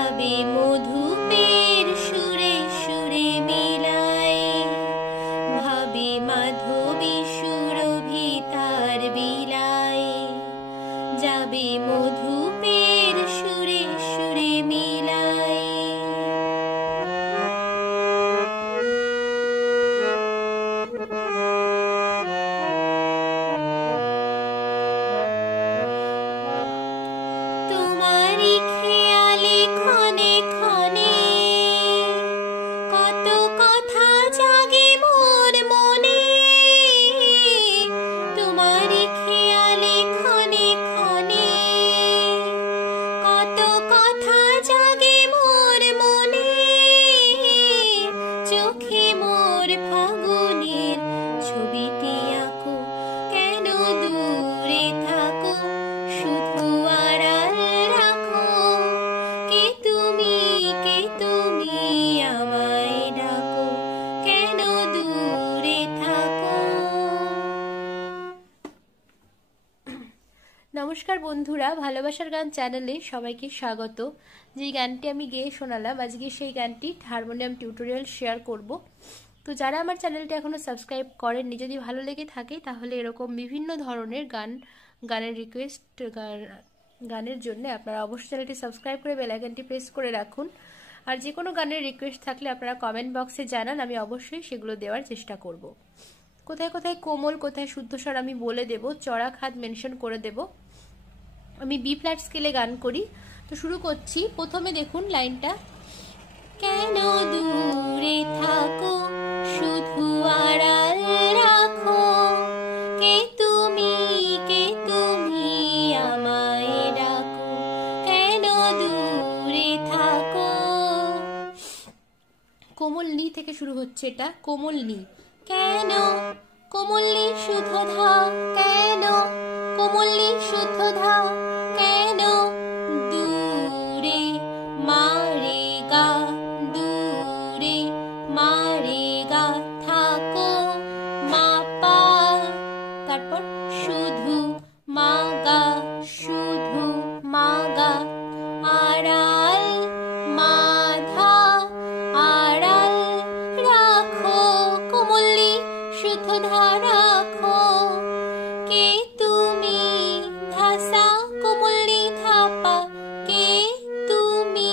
যাবে মধুপের সুরে সুরে মিলায়, ভাবে মাধবী সুরভিতার বিলায়, যাবে মধুপের সুরে সুরে মিলায়। তোমারি খেয়ালে ক্ষণে ক্ষণে কত কথা জাগে মোর মনে, তোমারি খেয়ালে ক্ষণে ক্ষণে কত কথা জাগে মোর মনে, চোখে মোর ফাগুনের ছবিটি আঁকো, কেন দূরে থাকো শুধু আড়াল রাখো, কে তুমি আমায় ডাকো, কেন দূরে থাকো। নমস্কার বন্ধুরা, ভালোবাসার গান চ্যানেলে সবাইকে স্বাগত। যে গানটি আমি গেয়ে শোনালাম, আজকে সেই গানটি হারমোনিয়াম টিউটোরিয়াল শেয়ার করব। তো যারা আমার চ্যানেলটি এখনো সাবস্ক্রাইব করেননি, যদি ভালো লেগে থাকে তাহলে এরকম বিভিন্ন ধরনের গানের রিকোয়েস্ট গানের জন্য আপনারা অবশ্যই চ্যানেলটি সাবস্ক্রাইব করে বেল আইকনটি প্রেস করে রাখুন। আর যে কোনো গানের রিকোয়েস্ট থাকলে আপনারা কমেন্ট বক্সে জানান, আমি অবশ্যই সেগুলো দেওয়ার চেষ্টা করব। কোথায় কোথায় কোমল, কোথায় শুদ্ধস্বর আমি বলে দেব, চড়া খাদ মেনশন করে দেব। আমি বি ফ্ল্যাট স্কেলে গান করি। তো শুরু করছি। প্রথমে দেখুন লাইনটা, কেন দূরে থাকো শুধু আড়াল রাখো, কে তুমি আমায় ডাকো, কেন দূরে থাকো। কোমল নি থেকে শুরু হচ্ছে এটা, কোমল নি। কেন কোমল নি শুদ্ধ ধা, কেন কোমল নি শুদ্ধ ধা, কেন দূরে মারে গা, দূরে মারে গা থাকো মা পা, তারপর শুধু মা গা, শুধু মা গা, আড়াল মাধা আড়াল রাখো, কোমলি শুদ্ধ ধা রাখো, কে তুমি ধাসা কোমলি ধাপা, কে তুমি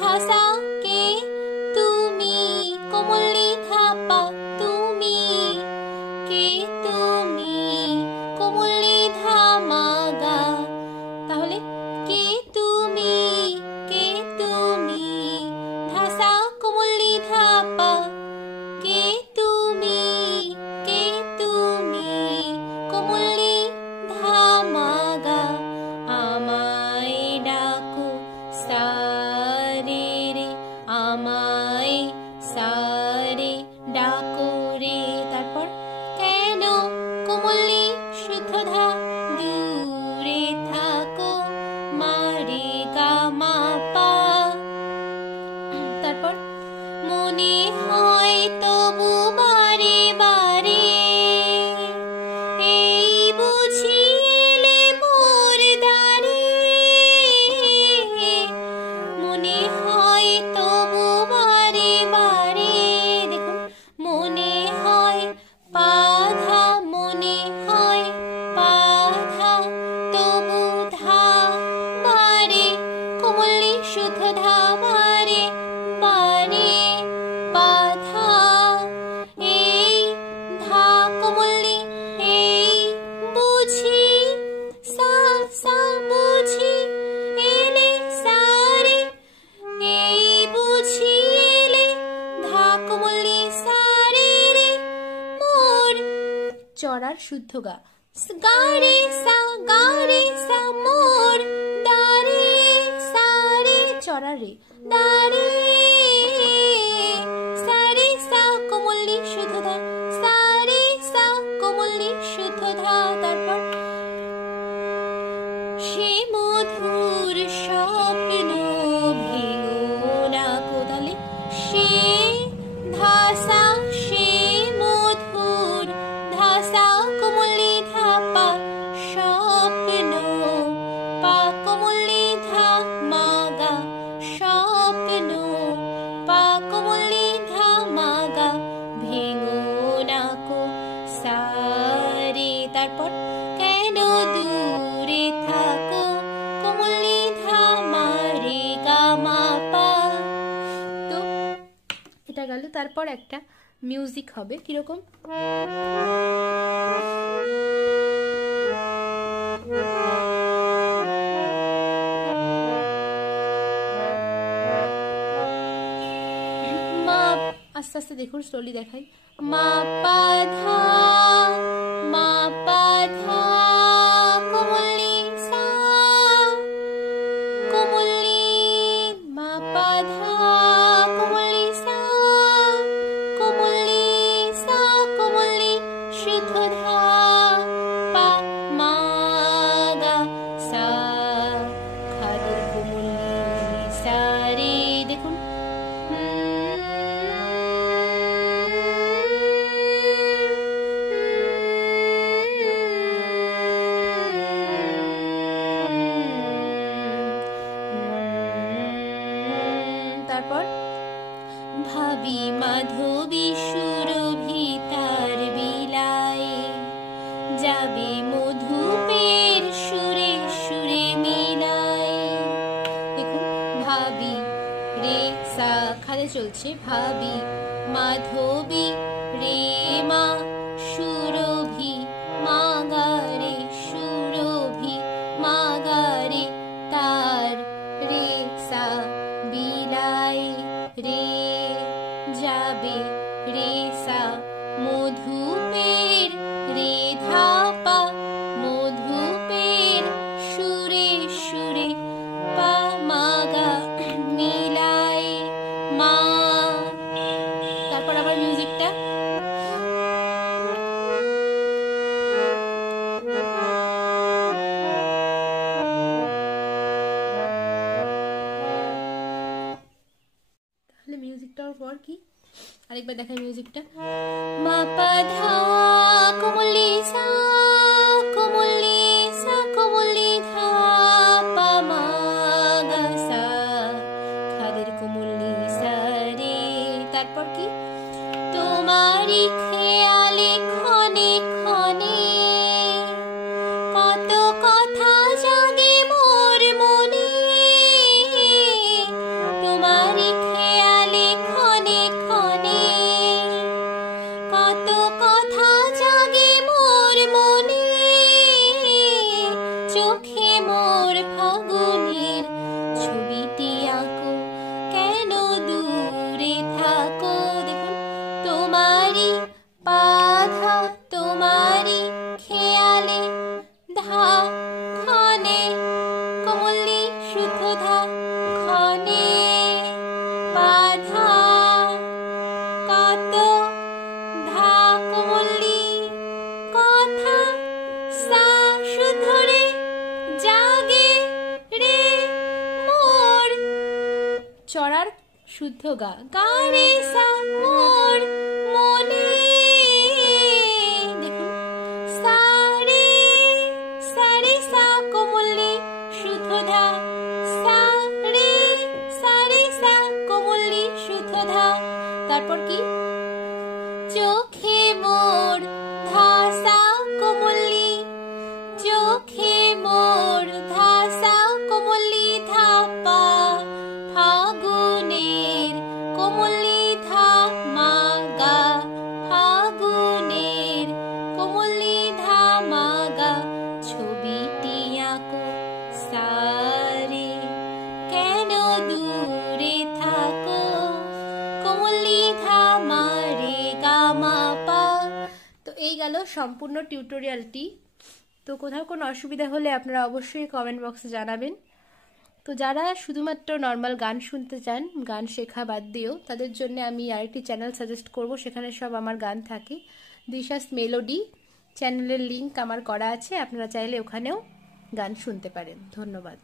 ধাসা, কে তুমি কোমলি ধাপা, তুমি কে তুমি কোমলি ধামাগা। তাহলে কে তুমি ধাসা কোমলি ধাপা, কে তুমি কোমলি ধামাগা, আমায় ডাকো সারে রে, আমায় সারে ডাকো রে, তারপর কেন কোমলি শুদ্ধ ধা, দূরে থাকো মারে গা মা পা, তারপর মনে হয় তবু বারে বারে, এই বুঝি এলে মোর দ্বারে, মনে হয় তবু বারে বারে, দেখুন মনে হয় বাধা, মনে হয় বাধা তবু ধা বারে, কোমলি শুদ্ধ ধা বারে বারে বাধা, এই ধা কোমলি, এই বুঝি সা সা বুঝি এলে সারে, এই বুঝি এলে ধা কোমলি সারে রে মোর, চড়ার শুদ্ধ গা, গারে সা মোর দারে সারে, চড়া রে দারে সারে সা কোমলি শুদ্ধ ধা, সারে সা কোমলি শুদ্ধ ধা, তারপর সে মধুর স্বপ্ন ভেঙো না কোদালে, সে ধাসা, সে মধুর ধাসা কোমলি ধাপা, স্বপ্ন পা কোমলি ধা মাগা, স্বপ্ন স্বপ্ন পা কোমলি ধা মা গা ভেঙো না কো সারে। তারপর কেন দূরে থাকো কোমলি ধা মা রে গা মা পা। তো এটা গেল। তারপর একটা মিউজিক হবে কিরকম, আস্তে আস্তে দেখুন, স্লোলি দেখাই। মা পা ধা মা পা ধা কোমলি সা কোমলি মা পা ধা কোমলি সা কোমলি সা কোমলি শুধু ধা পা মা গা সা খাদের কোমলি সা রে। দেখুন ভাবি মাধবী সুরভি তার বিলায় যাবে মধুপের সুরে সুরে মিলায়। দেখুন ভাবি রে সা খাদে চলছে, ভাবি মাধবী রে মা সুরভি মা গা রে সুরভি মা গা রে তার রে সা বিলায় রে যাবে রে সা মধুপের রে ধা পা মধুপের সুরে সুরে পা মা গা মিলায় মা। তারপর আবার মিউজিকটা মিউজিকটার পর কি আরেকবার দেখাই মিউজিকটা। মা পা ধা কোমলি সা কোমলি ধা পা মা গা সা খাদের কোমলি সা রে। তারপর কি তোমারি খেয়ালে ক্ষণে ক্ষণে কত কথা জাগে মোর মনে তোমারি খেয়ালে ক্ষণে ক্ষণে কত কথা জাগে মোর মনে চোখে মোর ফাগুনের ছবিটি আঁকো কেন দূরে থাকো। দেখুন তোমারি পাধা তোমারি খেয়ালে ধা ক্ষণে কোমলি শুদ্ধ ধা ক্ষণে পাধা কত ধা কোমলি কথা সা শুদ্ধ রে জাগে রে মোর চড়ার শুদ্ধ গা গা রে সা মোর মনে। দেখুন সা রে সা কোমলি শুদ্ধ ধা সা রে সা কোমলি শুদ্ধ ধা। তারপর কি চোখে মোর ধা সা কোমলি চোখে মোর ধা সা কোমলি ধা পা ফাগুনের কোমলি ধা মা গা ফাগুনের কোমলি ধা মা গা ছবিটি আঁকো সারে কেন দূরে থাকো কোমলি ধা মা রে গা মা পা। তো এই গেল সম্পূর্ণ টিউটোরিয়ালটি। তো কোথাও কোনো অসুবিধা হলে আপনারা অবশ্যই কমেন্ট বক্সে জানাবেন। তো যারা শুধুমাত্র নর্মাল গান শুনতে চান, গান শেখা বাদ দিয়েও, তাদের জন্য আমি আরেকটি চ্যানেল সাজেস্ট করব, সেখানে সব আমার গান থাকে। দিশাস মেলোডি চ্যানেলের লিংক আমার করা আছে, আপনারা চাইলে ওখানেও গান শুনতে পারেন। ধন্যবাদ।